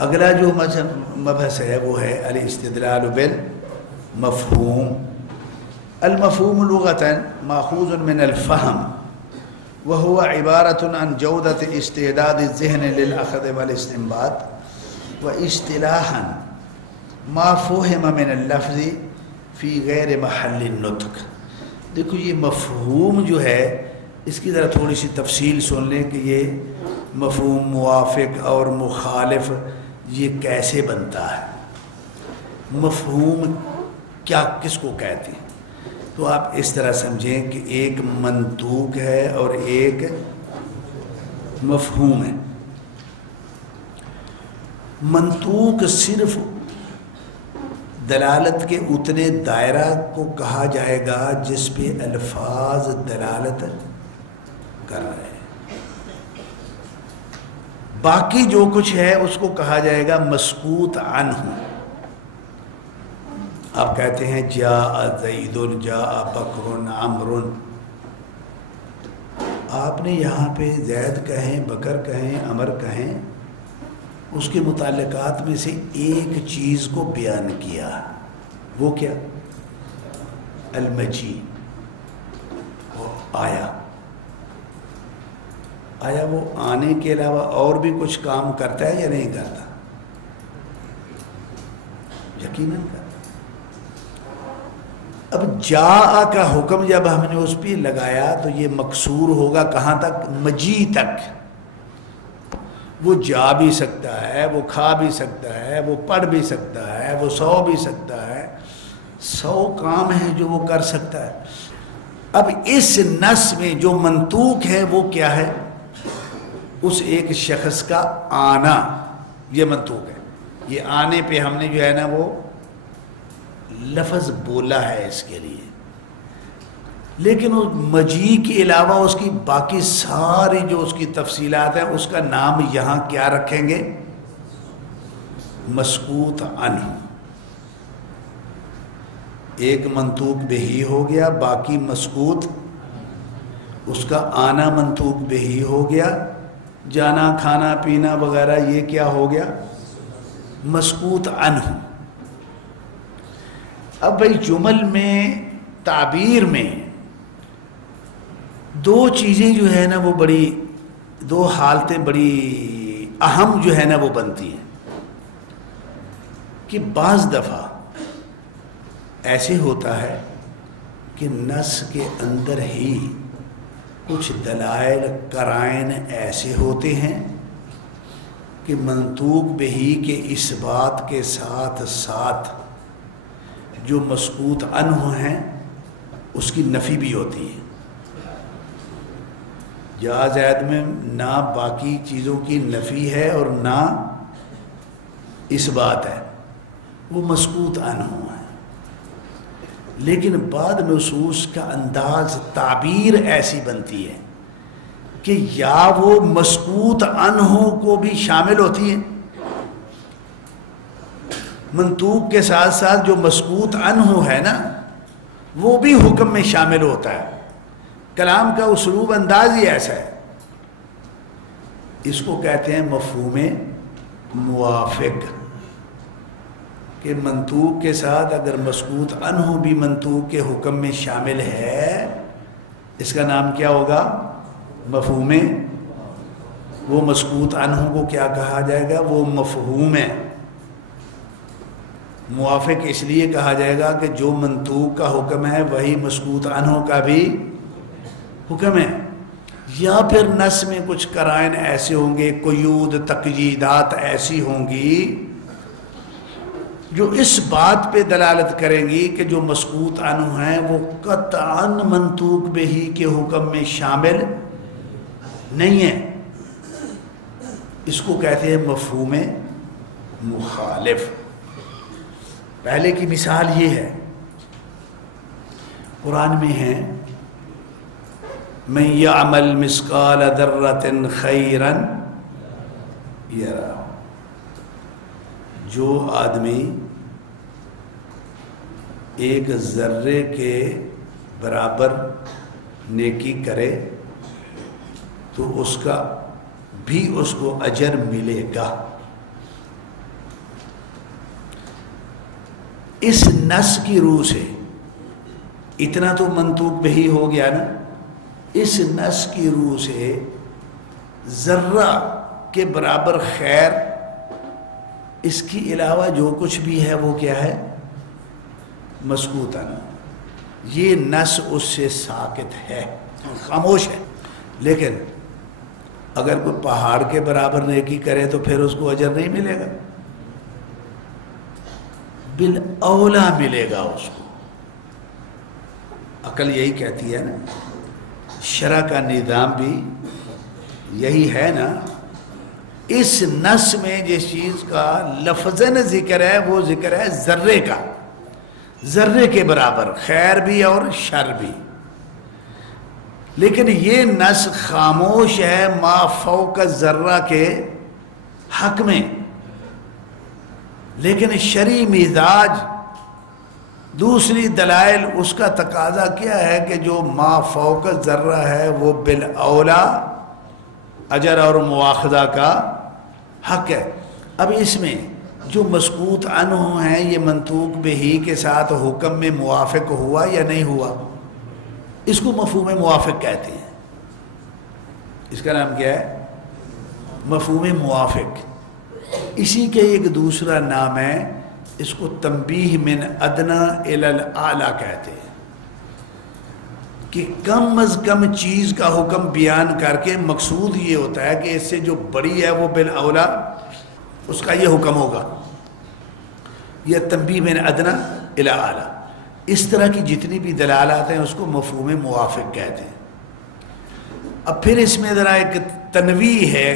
اگلا جو مبحث ہے وہ ہے الاستدلال بالمفہوم. المفہوم لغة ماخوذ من الفهم وهو عبارة عن جودة استعداد الذهن للأخذ والاستنباط، واصطلاحا ما فهم من اللفظ في غیر محل النطق. دیکھو یہ مفہوم جو ہے اس کی ذرا تھوڑی سی تفصیل سن لیں کہ یہ مفہوم موافق اور مخالف یہ کیسے بنتا ہے. مفہوم کیا کس کو کہتے ہیں؟ تو آپ اس طرح سمجھیں کہ ایک منطوق ہے اور ایک مفہوم ہے. منطوق صرف دلالت کے اتنے دائرہ کو کہا جائے گا جس پہ الفاظ دلالت کر رہے ہیں. باقی جو کچھ ہے اس کو کہا جائے گا مسکوت عنہ. آپ کہتے ہیں جاء زید جاء بکر عمرو، آپ نے یہاں پہ زید کہیں بکر کہیں عمر کہیں، اس کے متعلقات میں سے ایک چیز کو بیان کیا. وہ کیا؟ المجیء. وہ آیا. آیا وہ آنے کے علاوہ اور بھی کچھ کام کرتا ہے یا نہیں کرتا؟ یقیناً کرتا. اب جاء کا حکم جب ہم نے اس پہ لگایا تو یہ مقصور ہوگا کہاں تک؟ مجیء تک. وہ جا بھی سکتا ہے، وہ کھا بھی سکتا ہے، وہ پڑھ بھی سکتا ہے، وہ سو بھی سکتا ہے. 100 کام ہیں جو وہ کر سکتا ہے. اب اس نص میں جو منطوق ہے وہ کیا ہے؟ اس ایک شخص کا آنا، یہ منطوق ہے. یہ آنے پہ ہم نے جو ہے نا وہ لفظ بولا ہے اس کے لیے، لیکن اس مجیء کے علاوہ اس کی باقی ساری جو اس کی تفصیلات ہیں اس کا نام یہاں کیا رکھیں گے؟ مسکوت عنہ. ایک منطوق بہی ہو گیا، باقی مسکوت. اس کا آنا منطوق بہی ہو گیا، جانا کھانا پینا وغیرہ یہ کیا ہو گیا؟ مسکوت عنہ. اب بھائی جمل میں تعبیر میں دو چیزیں جو ہے نا وہ بڑی، دو حالتیں بڑی اہم جو ہے نا وہ بنتی ہیں کہ بعض دفعہ ایسے ہوتا ہے کہ نص کے اندر ہی کچھ دلائل قرائن ایسے ہوتے ہیں کہ منطوق بہی کے اس بات کے ساتھ ساتھ جو مسکوت عنہ ہیں اس کی نفی بھی ہوتی ہے. جا زید میں نہ باقی چیزوں کی نفی ہے اور نہ اس بات ہے، وہ مسکوت عنہ ہے. لیکن بعد نصوص کا انداز تعبیر ایسی بنتی ہے کہ یا وہ مسکوت عنہ کو بھی شامل ہوتی ہے، منطوق کے ساتھ ساتھ جو مسکوت عنہ ہے نا وہ بھی حکم میں شامل ہوتا ہے. کلام کا اسلوب انداز ہی ایسا ہے. اس کو کہتے ہیں مفہوم موافق، کہ منطوق کے ساتھ اگر مسکوت عنہ بھی منطوق کے حکم میں شامل ہے اس کا نام کیا ہوگا؟ مفہوم. وہ مسکوت عنہ کو کیا کہا جائے گا؟ وہ مفہوم ہے. موافق اس لیے کہا جائے گا کہ جو منطوق کا حکم ہے وہی مسکوت عنہ کا بھی حکم ہے. یا پھر نص میں کچھ قرائن ایسے ہوں گے، قیود تقییدات ایسی ہوں گی جو اس بات پہ دلالت کریں گی کہ جو مسکوت عنہ ہیں وہ قطعاً منطوق بہی کے حکم میں شامل نہیں ہے. اس کو کہتے ہیں مفہوم مخالف. پہلے کی مثال یہ ہے، قرآن میں ہے من یعمل مثقال ذرۃ خیرا یرہ. جو آدمی ایک ذرے کے برابر نیکی کرے تو اس کا بھی اس کو اجر ملے گا. اس نس کی روح سے اتنا تو منطوق بہی ہو گیا نا، اس نس کی روح سے ذرہ کے برابر خیر، اس کی علاوہ جو کچھ بھی ہے وہ کیا ہے؟ مسکوتاً، یہ نس اس سے ساکت ہے، خاموش ہے۔ لیکن اگر کوئی پہاڑ کے برابر نیکی کرے تو پھر اس کو اجر نہیں ملے گا، بالاولا ملے گا اس کو۔ عقل یہی کہتی ہے نا، شرع کا نظام بھی یہی ہے نا۔ اس نس میں جس چیز کا لفظاً ذکر ہے وہ ذکر ہے ذرے کا، ذرے کے برابر، خیر بھی اور شر بھی۔ لیکن یہ نس خاموش ہے ما فوق الذرہ کے حق میں، لیکن شرعی مزاج، دوسری دلائل اس کا تقاضا کیا ہے کہ جو ما فوق الذرہ ہے وہ بالاولا اجر اور مواخذہ کا حق ہے۔ اب اس میں جو مسکوت عنہ ہیں یہ منطوق بہی کے ساتھ حکم میں موافق ہوا یا نہیں ہوا؟ اس کو مفہوم موافق کہتے ہیں۔ اس کا نام کیا ہے؟ مفہوم موافق۔ اسی کے ایک دوسرا نام ہے، اس کو تنبیہ من ادنا الی الاعلی کہتے ہیں، کہ کم از کم چیز کا حکم بیان کر کے مقصود یہ ہوتا ہے کہ اس سے جو بڑی ہے وہ بالاولا اس کا یہ حکم ہوگا، یہ تنبیہ من ادنا الی اعلی۔ اس طرح کی جتنی بھی دلالات ہیں اس کو مفہوم موافق کہتے ہیں۔ اب پھر اس میں ذرا ایک تنویع ہے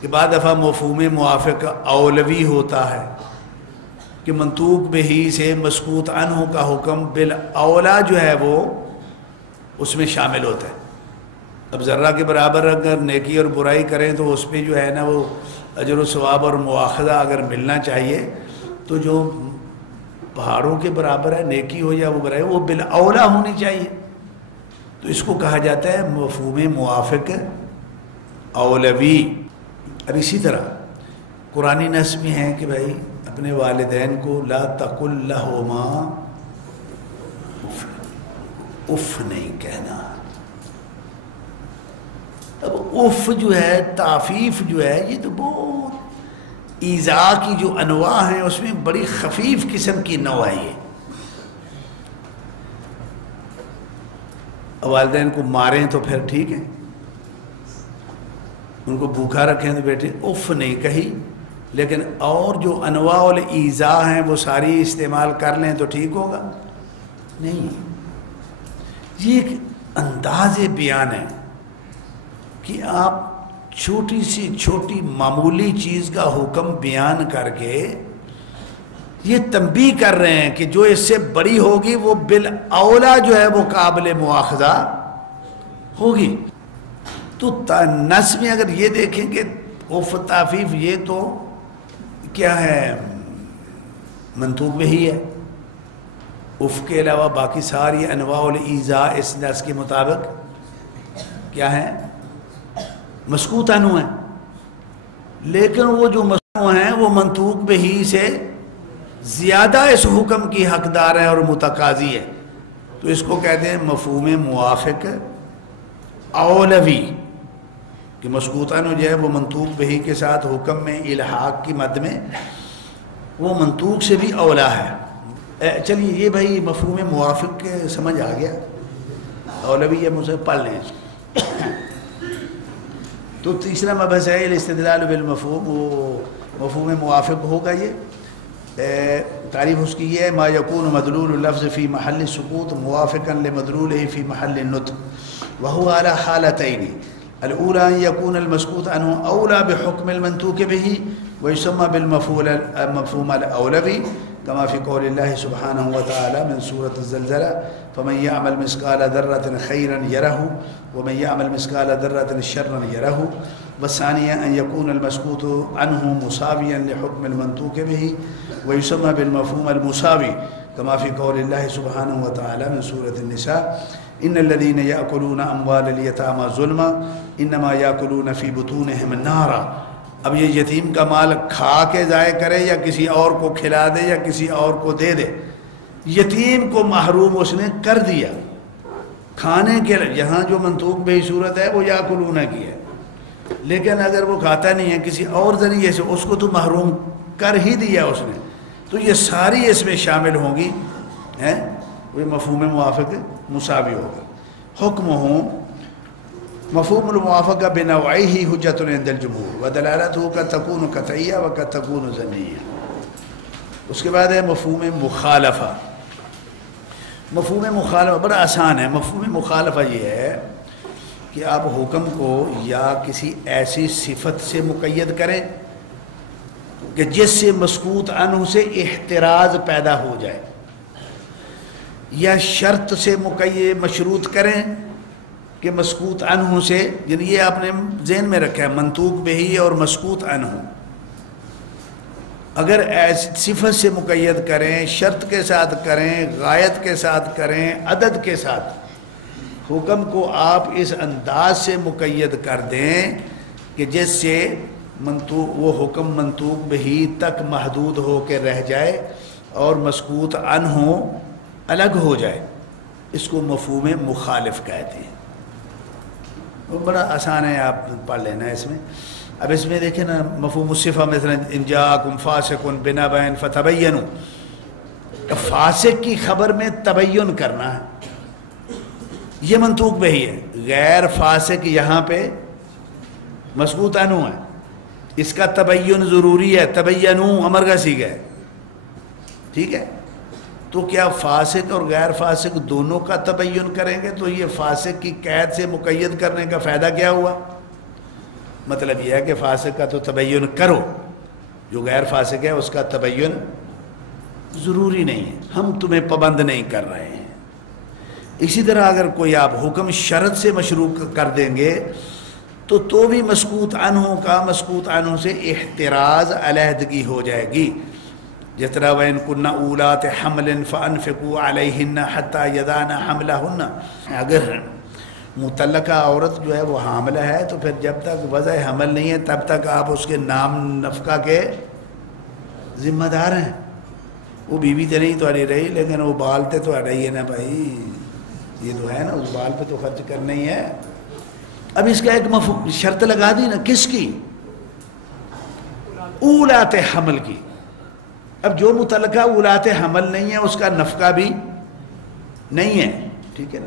کہ بعض دفعہ مفہوم موافق اولوی ہوتا ہے کہ منطوق بہی سے مسکوت عنہ کا حکم بالاولا جو ہے وہ اس میں شامل ہوتا ہے۔ اب ذرہ کے برابر اگر نیکی اور برائی کریں تو اس پہ جو ہے نا وہ اجر و ثواب اور مواخذہ اگر ملنا چاہیے، تو جو پہاڑوں کے برابر ہے نیکی ہو یا وہ برائی وہ بالاولا ہونی چاہیے، تو اس کو کہا جاتا ہے مفہوم موافق اولوی۔ اب اسی طرح قرآنی نص میں ہے کہ بھائی اپنے والدین کو لا تقل لہما اف نہیں کہنا۔ اب اف جو ہے، تعفیف جو ہے، یہ تو بہت ایذاء کی جو انواع ہیں اس میں بڑی خفیف قسم کی نوع ہے۔ یہ والدین کو ماریں تو پھر ٹھیک ہے، ان کو بھوکا رکھیں تو بیٹے اف نہیں کہی، لیکن اور جو انواع الایذاء ہیں وہ ساری استعمال کر لیں تو ٹھیک ہوگا نہیں۔ یہ ایک انداز بیان ہے کہ آپ چھوٹی سی چھوٹی معمولی چیز کا حکم بیان کر کے یہ تنبیہ کر رہے ہیں کہ جو اس سے بڑی ہوگی وہ بالاولا جو ہے وہ قابل مواخذہ ہوگی۔ تو نص میں اگر یہ دیکھیں کہ اف تعفیف یہ تو کیا ہے، منطوق بہی ہے، اف کے علاوہ باقی ساری انواع الایذاء اس نص کے مطابق کیا ہے، مسکوت عنہ ہیں۔ لیکن وہ جو مسکوت ہیں وہ منطوق بہی سے زیادہ اس حکم کی حقدار ہے اور متقاضی ہے، تو اس کو کہتے ہیں مفہوم موافق اولوی، کہ مسکوت عنہ جو ہے وہ منطوق بہی کے ساتھ حکم میں الحاق کی مد میں وہ منطوق سے بھی اولا ہے۔ چلیے یہ بھائی مفہوم موافق کے سمجھ آ گیا، اولوی ہے، مجھے پڑھ لیں اس کو۔ تو تیسرا مبحث ہے الاستدلال بالمفہوم، وہ مفہوم موافق ہوگا۔ یہ تعریف اس کی یہ ہے، ما یکون مدلول اللفظ فی محل السکوت موافقا لمدلولہ فی محل النطق وهو على حالتين، الاولى ان يكون المسكوت عنه اولى بحكم المنطوق به ويسمى بالمفهوم الاولوي، كما في قول الله سبحانه وتعالى من سورة الزلزلة فمن يعمل مثقال ذرة خيرا يره ومن يعمل مثقال ذرة شرا يره، والثانية أن يكون المسكوت عنه مساويا لحكم المنطوق به ويسمى بالمفهوم المساوي، كما في قول الله سبحانه وتعالى من سورة النساء إن الذين يأكلون أموال اليتامى ظلما إنما يأكلون في بطونهم نارا اب یہ یتیم کا مال کھا کے ضائع کرے یا کسی اور کو کھلا دے یا کسی اور کو دے دے، یتیم کو محروم اس نے کر دیا کھانے کے، یہاں جو منطوق بہی صورت ہے وہ یاکلون کی ہے، لیکن اگر وہ کھاتا نہیں ہے کسی اور ذریعے سے اس کو تو محروم کر ہی دیا اس نے، تو یہ ساری اس میں شامل ہوں گی، وہ مفہوم موافق مساوی ہوگا۔ حکم ہوں مفہوم الموافقہ بنوعیہ حجت عند الجمہور ودلالتہ قد تکون قطعیہ وقد تکون ظنیہ۔ اس کے بعد ہے مفہوم مخالفہ۔ مفہوم مخالفہ بڑا آسان ہے۔ مفہوم مخالفہ یہ ہے کہ آپ حکم کو یا کسی ایسی صفت سے مقید کریں کہ جس سے مسکوت عنہ سے احتراز پیدا ہو جائے، یا شرط سے مشروط کریں کہ مسکوت عنہ سے، یعنی یہ آپ نے ذہن میں رکھا ہے منطوق بہی اور مسکوت عنہ، اگر ایسی صفت سے مقید کریں، شرط کے ساتھ کریں، غایت کے ساتھ کریں، عدد کے ساتھ، حکم کو آپ اس انداز سے مقید کر دیں کہ جس سے وہ حکم منطوق بہی تک محدود ہو کے رہ جائے اور مسکوت عنہ الگ ہو جائے، اس کو مفہوم مخالف کہتے ہیں۔ وہ بڑا آسان ہے، آپ پڑھ لینا ہے اس میں۔ اب اس میں دیکھیں نا، مفہوم الصفہ مثلا ان جاءکم فاسق بنبأ فتبینوا، فاسق کی خبر میں تبین کرنا ہے، یہ منطوق بہی ہے۔ غیر فاسق یہاں پہ مسکوت عنہ ہے، اس کا تبین ضروری ہے، تبینوا امر کا صیغہ ہے، ٹھیک ہے؟ تو کیا فاسق اور غیر فاسق دونوں کا تبین کریں گے تو یہ فاسق کی قید سے مقید کرنے کا فائدہ کیا ہوا؟ مطلب یہ ہے کہ فاسق کا تو تبین کرو، جو غیر فاسق ہے اس کا تبین ضروری نہیں ہے، ہم تمہیں پابند نہیں کر رہے ہیں۔ اسی طرح اگر کوئی آپ حکم شرط سے مشروع کر دیں گے تو بھی مسکوت عنہ کا مسکوت عنہ سے احتراز علیحدگی ہو جائے گی، جس طرح وَإِن كُنَّ أُولَاتِ حَمْلٍ فَأَنفِقُوا عَلَيْهِنَّ حَتَّى يَضَعْنَ حَمْلَهُنَّ، اگر متعلقہ عورت جو ہے وہ حاملہ ہے تو پھر جب تک وضع حمل نہیں ہے تب تک آپ اس کے نام نفقہ کے ذمہ دار ہیں۔ وہ بیوی تو نہیں تو رہی لیکن وہ بالتے تو رہی ہے نا بھائی، یہ تو ہے نا، اس بال پہ تو خرچ کرنا ہی ہے۔ اب اس کا ایک شرط لگا دی نا، کس کی؟ اولات حمل کی۔ اب جو متعلقہ اولات حمل نہیں ہے اس کا نفقہ بھی نہیں ہے، ٹھیک ہے نا؟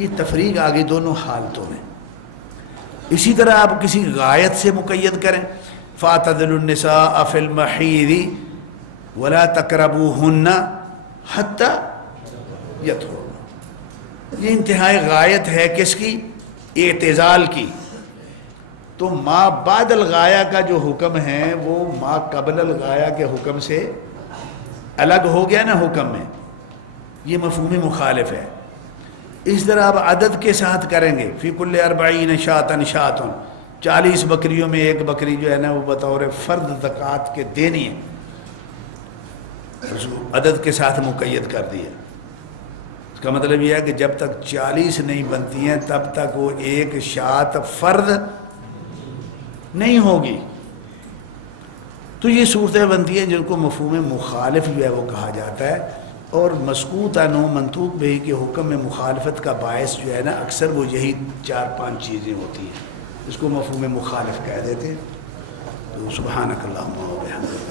یہ تفریق آگئی دونوں حالتوں میں۔ اسی طرح آپ کسی غایت سے مقید کریں، فَاعْتَزِلُوا النِّسَاءَ فِي الْمَحِيضِ وَلَا تَقْرَبُوهُنَّ حَتَّى يَطْهُرْنَ، یہ انتہائی غایت ہے کس کی؟ اعتزال کی۔ تو ما بعد الغایہ کا جو حکم ہے وہ ما قبل الغایہ کے حکم سے الگ ہو گیا نا حکم میں، یہ مفہوم مخالف ہے۔ اس طرح آپ عدد کے ساتھ کریں گے، فی کل 40 شاۃ شاۃ، 40 بکریوں میں ایک بکری جو ہے نا وہ بطور فرد زکوٰۃ کے دینی ہے، عدد کے ساتھ مقید کر دیا۔ اس کا مطلب یہ ہے کہ جب تک 40 نہیں بنتی ہیں تب تک وہ ایک شاۃ فرد نہیں ہوگی۔ تو یہ صورتیں بنتی ہیں جن کو مفہوم مخالف جو ہے وہ کہا جاتا ہے، اور مسکوت عنہ منطوق بہی کے حکم میں مخالفت کا باعث جو ہے نا اکثر وہ یہی 4-5 چیزیں ہوتی ہیں، اس کو مفہوم مخالف کہہ دیتے ہیں۔ تو سبحانک اللہم و بحمدک